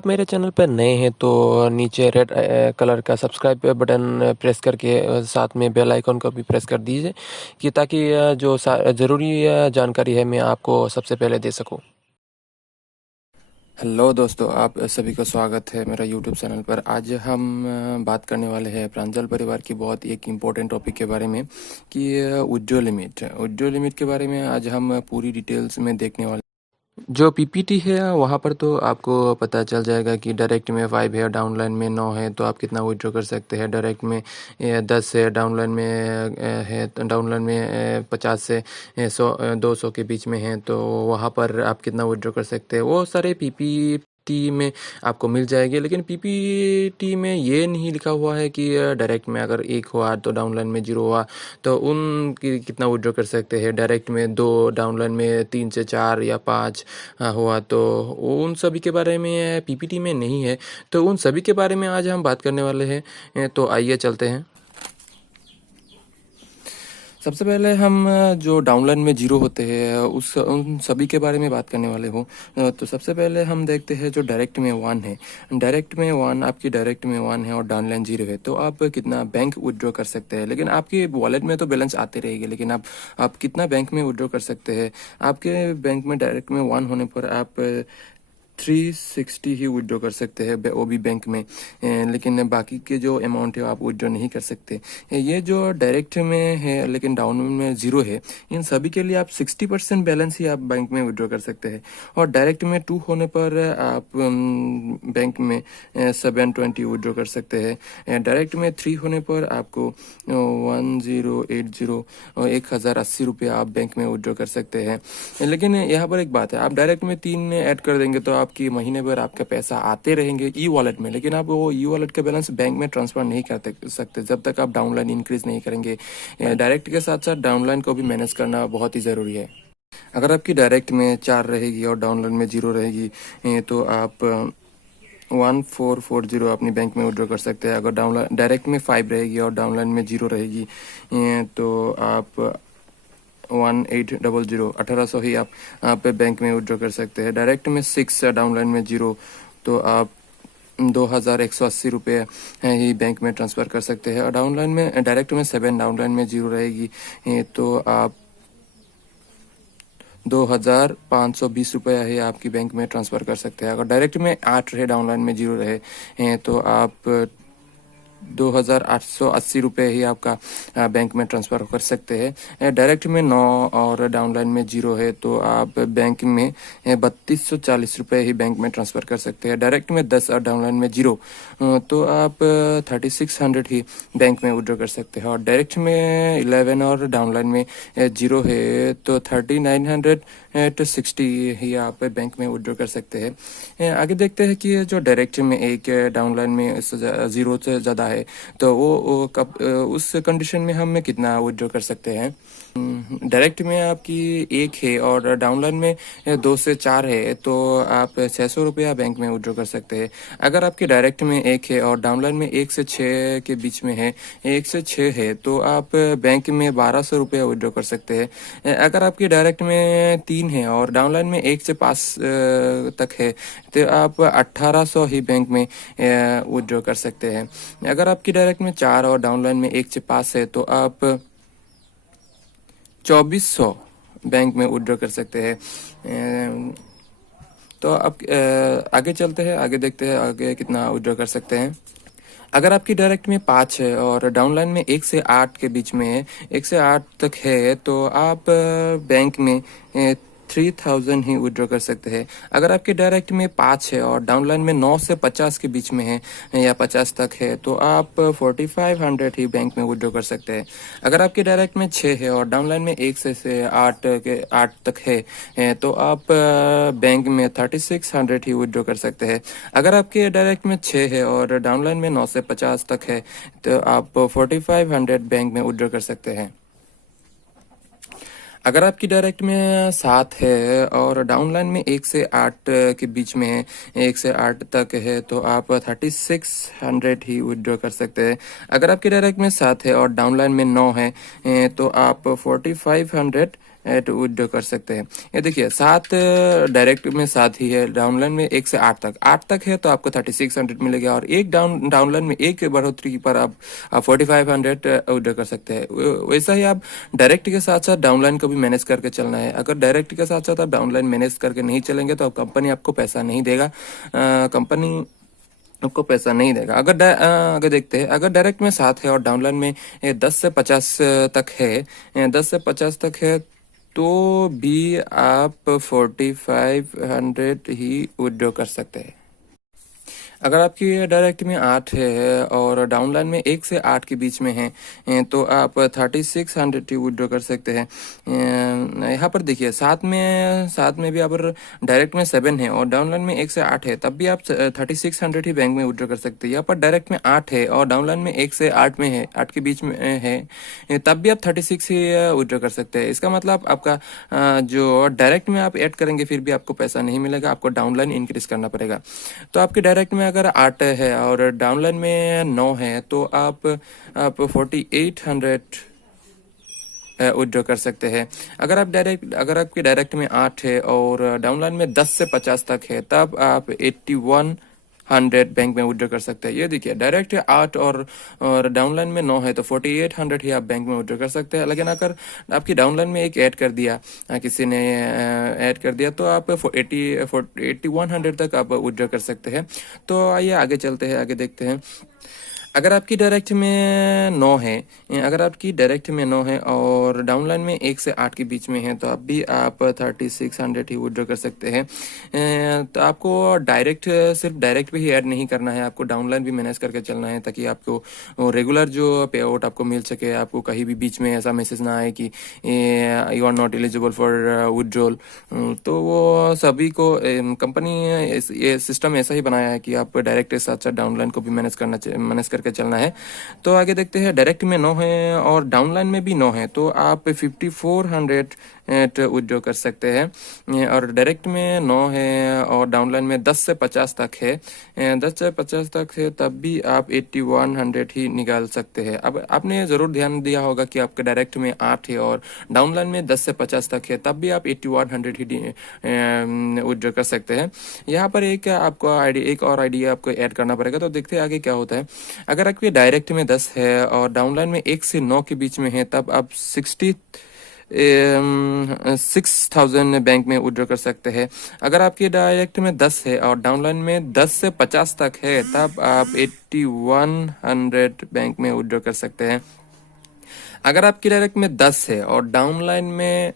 आप मेरे चैनल पर नए हैं तो नीचे रेड कलर का सब्सक्राइब बटन प्रेस करके साथ में बेल आइकन को भी प्रेस कर दीजिए कि ताकि जो ज़रूरी जानकारी है मैं आपको सबसे पहले दे सकूं। हेलो दोस्तों, आप सभी का स्वागत है मेरा यूट्यूब चैनल पर। आज हम बात करने वाले हैं प्रांजल परिवार की बहुत एक इम्पोर्टेंट टॉपिक के बारे में कि विड्रॉ लिमिट के बारे में आज हम पूरी डिटेल्स में देखने वाले। जो पीपीटी है वहाँ पर तो आपको पता चल जाएगा कि डायरेक्ट में 5 है, डाउनलाइन में 9 है, तो आप कितना विड्रॉ कर सकते हैं। डायरेक्ट में 10 है, डाउनलाइन में है, तो डाउनलाइन में 50 से 200 के बीच में है, तो वहाँ पर आप कितना विड्रॉ कर सकते हैं। वो सारे पीपीटी में आपको मिल जाएगी, लेकिन पीपीटी में ये नहीं लिखा हुआ है कि डायरेक्ट में अगर 1 हुआ तो डाउनलाइन में 0 हुआ तो उन कितना विड्रॉ कर सकते हैं। डायरेक्ट में 2, डाउनलाइन में 3 से 4 या 5 हुआ तो उन सभी के बारे में पीपीटी में नहीं है। तो उन सभी के बारे में आज हम बात करने वाले हैं, तो आइए चलते हैं। सबसे पहले हम जो डाउनलाइन में 0 होते हैं उन सभी के बारे में बात करने वाले हूँ। तो सबसे पहले हम देखते हैं जो डायरेक्ट में 1 है। डायरेक्ट में 1, आपकी डायरेक्ट में 1 है और डाउनलाइन 0 है, तो आप कितना बैंक विड्रॉ कर सकते हैं। लेकिन आपकी वॉलेट में तो बैलेंस आते रहेगी, लेकिन आप कितना बैंक में विड्रॉ कर सकते हैं। आपके बैंक में डायरेक्ट में 1 होने पर आप 360 ही विड्रॉ कर सकते हैं वो भी बैंक में, लेकिन बाकी के जो अमाउंट है आप विड्रॉ नहीं कर सकते। ये जो डायरेक्ट में है लेकिन डाउन में 0 है, इन सभी के लिए आप 60% बैलेंस ही आप बैंक में विड्रॉ कर सकते हैं। और डायरेक्ट में 2 होने पर आप बैंक में 720 विड्रॉ कर सकते हैं। डायरेक्ट में 3 होने पर आपको 1080 1080 रुपया आप बैंक में विड्रॉ कर सकते हैं। लेकिन यहाँ पर एक बात है, आप डायरेक्ट में 3 ऐड कर देंगे तो आपकी महीने भर आपका पैसा आते रहेंगे ई वॉलेट में, लेकिन आप वो ई वॉलेट का बैलेंस बैंक में ट्रांसफर नहीं कर सकते जब तक आप डाउनलाइन इंक्रीज नहीं करेंगे। डायरेक्ट के साथ साथ डाउनलाइन को भी मैनेज करना बहुत ही ज़रूरी है। अगर आपकी डायरेक्ट में 4 रहेगी और डाउनलाइन में 0 रहेगी, तो आप 1440 अपनी बैंक में विड्रॉ कर सकते हैं। अगर डाउनलाइन डायरेक्ट में 5 रहेगी और डाउनलाइन में 0 रहेगी, तो आप 1800 1800 ही आप बैंक में विड्रॉ कर सकते हैं। डायरेक्ट में 6, डाउनलाइन में 0, तो आप 2180 रुपये ही बैंक में ट्रांसफ़र कर सकते हैं। और डाउनलाइन में डायरेक्ट में 7, डाउनलाइन में 0 रहेगी, तो आप 2520 रुपया ही आपकी बैंक में ट्रांसफ़र कर सकते हैं। अगर डायरेक्ट में 8 रहे, डाउनलाइन में 0 रहे, तो आप 2880 रुपये ही आपका बैंक में ट्रांसफ़र कर सकते हैं। डायरेक्ट में 9 और डाउनलाइन में 0 है, तो आप बैंक में 3240 रुपये ही बैंक में ट्रांसफ़र कर सकते हैं। डायरेक्ट में 10 और डाउनलाइन में 0, तो आप 3600 ही बैंक में विड्रॉ कर सकते हैं। और डायरेक्ट में 11 और डाउनलाइन में 0 है, तो 3960 ही आप बैंक में विड्रॉ कर सकते हैं। आगे देखते हैं कि जो डायरेक्ट में 1, डाउनलाइन में 0 से ज़्यादा है, तो वो कब उस कंडीशन में हम कितना विड्रॉ कर सकते हैं। डायरेक्ट में आपकी 1 है और डाउनलाइन में 2 से 4 है, तो आप 600 रुपया बैंक में विड्रॉ कर सकते हैं। अगर आपकी डायरेक्ट में 1 है और डाउनलाइन में 1 से 6 के बीच में है, 1 से 6 है, तो आप बैंक में 1200 रुपया विड्रॉ कर सकते हैं। अगर आपकी डायरेक्ट में 3 है और डाउनलाइन में 1 से 5 तक है, तो आप 1800 ही बैंक में विड्रॉ कर सकते हैं। अगर आपकी डायरेक्ट में 4 और डाउनलाइन में 1 से 5 है, तो आप 2400 बैंक में विड्रॉ कर सकते हैं। तो अब आगे चलते हैं, आगे देखते हैं आगे कितना विड्रॉ कर सकते हैं। अगर आपकी डायरेक्ट में 5 है और डाउनलाइन में 1 से 8 के बीच में है, 1 से 8 तक है, तो आप बैंक में 3000 ही विड्रॉ कर सकते हैं। अगर आपके डायरेक्ट में 5 है और डाउनलाइन में 9 से 50 के बीच में है या 50 तक है, तो आप 4500 ही बैंक में विड्रॉ कर सकते हैं। अगर आपके डायरेक्ट में 6 है और डाउनलाइन में 1 से 8 तक है, तो आप बैंक में 3600 ही विड्रॉ कर सकते हैं। अगर आपके डायरेक्ट में 6 है और डाउनलाइन में 9 से 50 तक है, तो आप 4500 बैंक में विड्रॉ कर सकते हैं। अगर आपकी डायरेक्ट में 7 है और डाउनलाइन में 1 से 8 के बीच में है, 1 से 8 तक है, तो आप 3600 ही विड्रॉ कर सकते हैं। अगर आपकी डायरेक्ट में 7 है और डाउनलाइन में 9 है, तो आप 4500 विड्रॉ कर सकते हैं। ये देखिए 7 डायरेक्ट में 7 ही है, डाउनलाइन में 1 से 8 तक है तो आपको 3600 मिलेगा, और एक डाउनलाइन में एक बढ़ोतरी पर आप 4500 विड्रॉ कर सकते हैं। वैसा ही आप डायरेक्ट के साथ साथ डाउनलाइन को भी मैनेज करके चलना है। अगर डायरेक्ट के साथ साथ आप डाउनलाइन मैनेज करके नहीं चलेंगे तो कंपनी आपको पैसा नहीं देगा, कंपनी आपको पैसा नहीं देगा। अगर देखते हैं, अगर डायरेक्ट में 7 है और डाउनलाइन में 10 से 50 तक है, 10 से 50 तक है, तो भी आप 4500 ही विड्रॉ कर सकते हैं। अगर आपकी डायरेक्ट में 8 है और डाउनलाइन में 1 से 8 के बीच में है, तो आप 3600 ही विड्रॉ कर सकते हैं। यहाँ पर देखिए 7 में भी अगर डायरेक्ट में 7 है और डाउनलाइन में 1 से 8 है, तब भी आप 3600 ही बैंक में विड्रॉ कर सकते हैं। यहाँ पर डायरेक्ट में 8 है और डाउनलाइन में 1 से 8 में है, 8 के बीच में है, तब भी आप 36 ही विड्रॉ कर सकते हैं। इसका मतलब आपका जो डायरेक्ट में आप ऐड करेंगे फिर भी आपको पैसा नहीं मिलेगा, आपको डाउनलाइन इंक्रीज करना पड़ेगा। तो आपके डायरेक्ट में अगर 8 है और डाउनलाइन में 9 है, तो आप 4800 विड्रॉ कर सकते हैं। अगर आपके डायरेक्ट में 8 है और डाउनलाइन में 10 से 50 तक है, तब आप 8100 बैंक में विड्रॉ कर सकते हैं। ये देखिए डायरेक्ट 8 और डाउनलाइन में 9 है, तो 4800 ही आप बैंक में विड्रॉ कर सकते हैं। लेकिन अगर आपकी डाउनलाइन में एक ऐड कर दिया, किसी ने ऐड कर दिया, तो आप 8100 तक आप विड्रॉ कर सकते हैं। तो आइए आगे चलते हैं, आगे देखते हैं। अगर आपकी डायरेक्ट में 9 है, अगर आपकी डायरेक्ट में 9 है और डाउनलाइन में 1 से 8 के बीच में है, तो अब भी आप 3600 ही विड्रॉ कर सकते हैं। तो आपको सिर्फ डायरेक्ट पे ही ऐड नहीं करना है, आपको डाउनलाइन भी मैनेज करके चलना है, ताकि आपको रेगुलर जो पे आउट आपको मिल सके। आपको कहीं भी बीच में ऐसा मैसेज ना आए कि you are not eligible for withdrawal. तो वो सभी को कंपनी ये सिस्टम ऐसा ही बनाया है कि आप डायरेक्ट के साथ साथ डाउनलाइन को भी मैनेज करके चलना है। तो आगे देखते हैं, डायरेक्ट में 9 है और डाउनलाइन में भी 9 है, तो आप 5400 विड्रॉ कर सकते हैं। और डायरेक्ट में 9 है और डाउनलाइन में 10 से 50 तक है, 10 से 50 तक है, तब भी आप 8100 ही निकाल सकते हैं। अब आपने ज़रूर ध्यान दिया होगा कि आपके डायरेक्ट में 8 है और डाउनलाइन में 10 से 50 तक है, तब भी आप 8100 ही विड्रॉ कर सकते हैं। यहाँ पर एक और आइडिया आपको ऐड करना पड़ेगा। तो देखते हैं आगे क्या होता है। अगर आपके डायरेक्ट में 10 है और डाउनलाइन में 1 से 9 के बीच में है, तब आप 6000 बैंक में विड्रॉ कर सकते हैं। अगर आपके डायरेक्ट में 10 है और डाउनलाइन में 10 से 50 तक है, तब आप 8100 बैंक में विड्रॉ कर सकते हैं। अगर आपकी डायरेक्ट में 10 है और डाउनलाइन में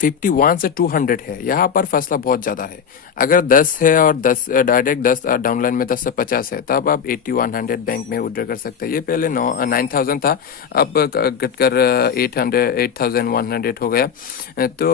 51 से 200 है, यहाँ पर फैसला बहुत ज़्यादा है। अगर 10 है और डायरेक्ट 10 डाउनलाइन में 10 से 50 है, तब आप 8100 बैंक में विड्रॉ कर सकते हैं। ये पहले 9000 था, अब घटकर 8100 हो गया। तो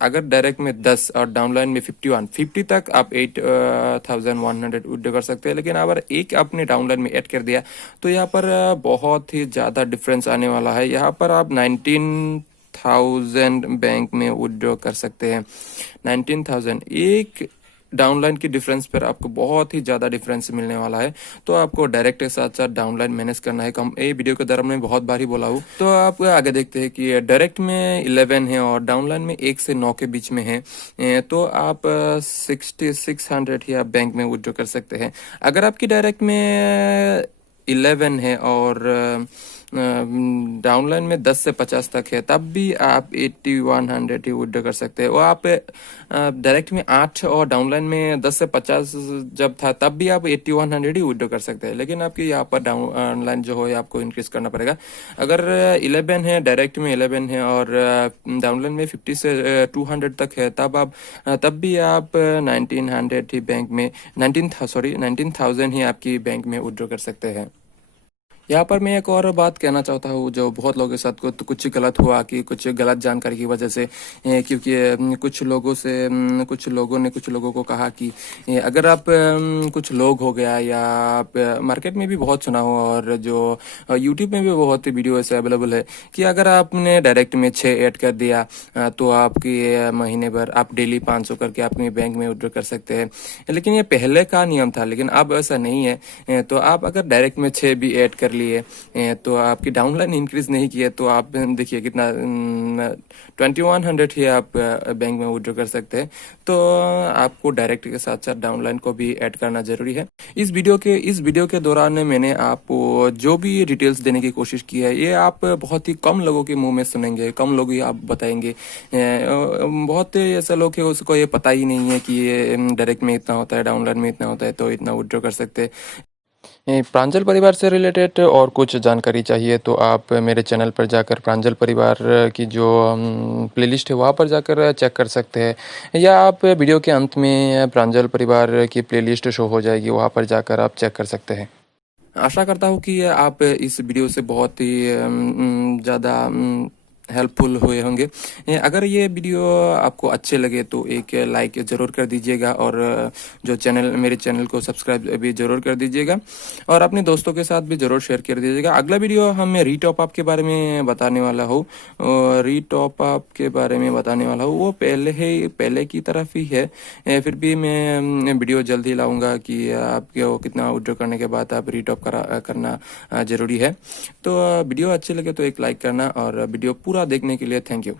अगर डायरेक्ट में 10 और डाउनलाइन में 50 तक आप 8100 विड्रॉ कर सकते हैं। लेकिन अगर एक आपने डाउनलाइन में ऐड कर दिया, तो यहाँ पर बहुत ही ज़्यादा डिफरेंस आने वाला है। यहाँ पर आप 19,000 बैंक में विड्रॉ कर सकते हैं। 19,000 एक डाउनलाइन की डिफरेंस पर आपको बहुत ही ज़्यादा डिफरेंस मिलने वाला है। तो आपको डायरेक्ट के साथ साथ डाउनलाइन मैनेज करना है। ये वीडियो के दौरान मैं बहुत बार ही बोला हूँ। तो आप आगे देखते हैं कि डायरेक्ट में 11 है और डाउनलाइन में 1 से 9 के बीच में है, तो आप 6600 ही आप बैंक में विड्रॉ कर सकते हैं। अगर आपकी डायरेक्ट में 11 है और डाउनलाइन में 10 से 50 तक है, तब भी आप 8100 ही विड्रॉ कर सकते हैं। और आप डायरेक्ट में 8 और डाउनलाइन में 10 से 50 जब था, तब भी आप 8100 ही विड्रॉ कर सकते हैं। लेकिन आपकी यहाँ पर डाउनलाइन जो है आपको इंक्रीज करना पड़ेगा। अगर 11 है, डायरेक्ट में 11 है और डाउनलाइन में 50 से 200 तक है, तब भी आप 1900 ही बैंक में 19,000 ही आपकी बैंक में विड्रॉ कर सकते हैं। यहाँ पर मैं एक और बात कहना चाहता हूँ, जो बहुत लोगों के साथ तो कुछ गलत हुआ कि कुछ गलत जानकारी की वजह से, क्योंकि कुछ लोगों ने कुछ लोगों को कहा कि अगर आप कुछ लोग हो गया, या आप मार्केट में भी बहुत सुना हो और जो यूट्यूब में भी बहुत वीडियो ऐसे अवेलेबल है कि अगर आपने डायरेक्ट में 6 ऐड कर दिया, तो आपकी महीने भर आप डेली 500 करके अपने बैंक में विड्रॉ कर सकते हैं। लेकिन ये पहले का नियम था, लेकिन अब ऐसा नहीं है। तो आप अगर डायरेक्ट में 6 भी ऐड कर कर लिए तो आपकी डाउनलाइन इंक्रीज नहीं किया तो आप देखिए कितना 2100 ही आप बैंक में विड्रॉ कर सकते हैं। तो आपको डायरेक्ट के साथ साथ डाउनलाइन को भी ऐड करना जरूरी है। इस वीडियो के दौरान मैंने आपको जो भी डिटेल्स देने की कोशिश की है ये आप बहुत ही कम लोगों के मुंह में सुनेंगे, कम लोग ही आप बताएंगे। बहुत ऐसे लोग हैं उसको ये पता ही नहीं है कि ये डायरेक्ट में इतना होता है, डाउनलाइन में इतना होता है, तो इतना विड्रॉ कर सकते हैं। प्रांजल परिवार से रिलेटेड और कुछ जानकारी चाहिए तो आप मेरे चैनल पर जाकर प्रांजल परिवार की जो प्लेलिस्ट है वहाँ पर जाकर चेक कर सकते हैं, या आप वीडियो के अंत में प्रांजल परिवार की प्लेलिस्ट शो हो जाएगी, वहाँ पर जाकर आप चेक कर सकते हैं। आशा करता हूँ कि आप इस वीडियो से बहुत ही ज़्यादा हेल्पफुल हुए होंगे। अगर ये वीडियो आपको अच्छे लगे तो एक लाइक ज़रूर कर दीजिएगा और जो मेरे चैनल को सब्सक्राइब भी ज़रूर कर दीजिएगा और अपने दोस्तों के साथ भी ज़रूर शेयर कर दीजिएगा। अगला वीडियो हम रीटॉप अप के बारे में बताने वाला हूँ, रीटॉप अप के बारे में बताने वाला हूँ। वो पहले की तरफ ही है, फिर भी मैं वीडियो जल्द ही लाऊंगा कि आपको कितना विड्रॉ करने के बाद आप रीटॉप करना ज़रूरी है। तो वीडियो अच्छे लगे तो एक लाइक करना और वीडियो पूरा देखने के लिए थैंक यू।